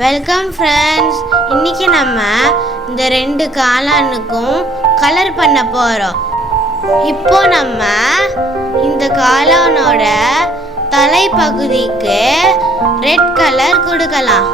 Welcome friends. இன்னைக்கு நம்ம இந்த 2 காளானுக்கும் கலர் பண்ண போகிறோம். இப்போ நம்ம இந்த காளானோட தலைப்பகுதிக்கு ரெட் கலர் கொடுக்கலாம்.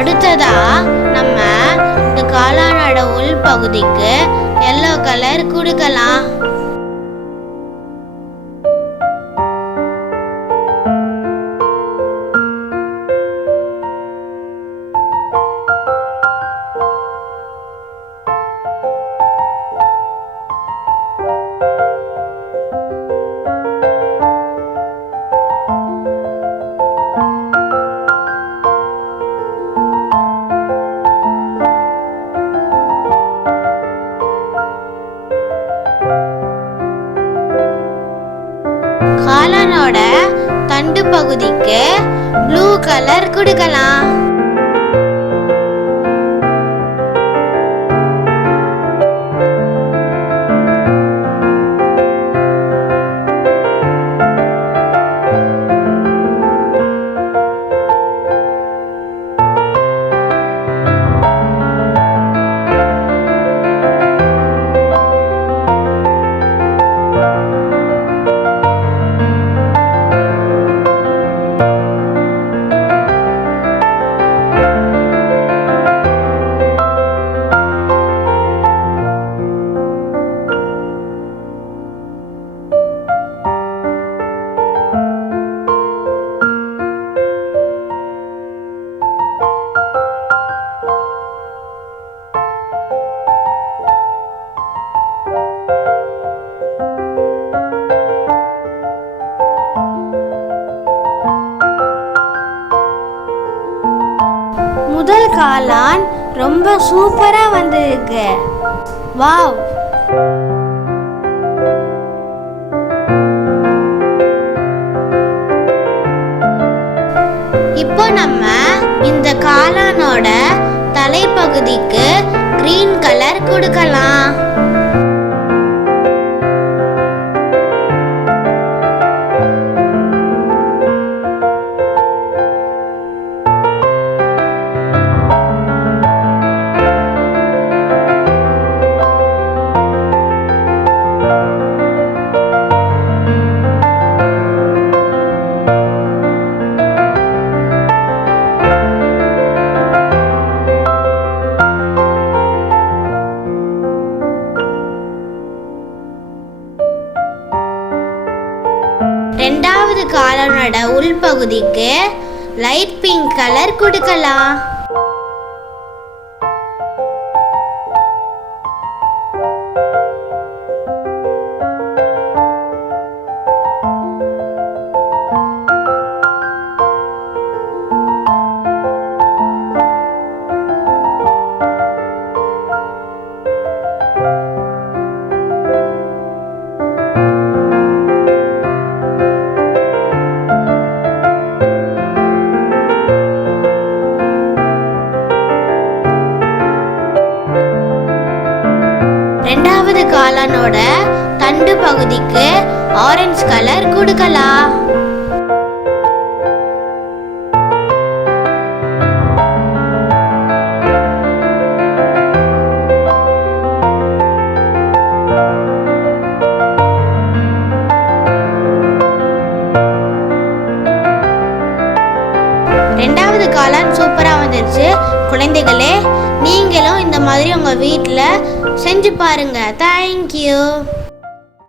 அடுத்ததா நம்ம இந்த காளானோட உள் பகுதிக்கு எல்லோ கலர் கொடுக்கலாம். காளானோட தண்டு பகுதிக்கு ப்ளூ கலர் கொடுக்கலாம். முதல் காளான் ரொம்ப சூப்பரா வந்திருக்கு. வாவ்! இப்போ நம்ம இந்த காளானோட தலைப்பகுதிக்கு கிரீன் கலர் கொடுக்கலாம். ரெண்டாவது காளானோட உள் பகுதிக்கு லைட் பிங்க் கலர் கொடுக்கலாம். ரெண்டாவது காளானோட தண்டு பகுதிக்கு ஆரஞ்சு கலர் கொடுக்கலாம். ரெண்டாவது காளான் சூப்பரா வந்துருச்சு. குழந்தைகளே, நீங்களும் இந்த மாதிரி உங்க வீட்டில் செஞ்சு பாருங்க. தேங்க்யூ.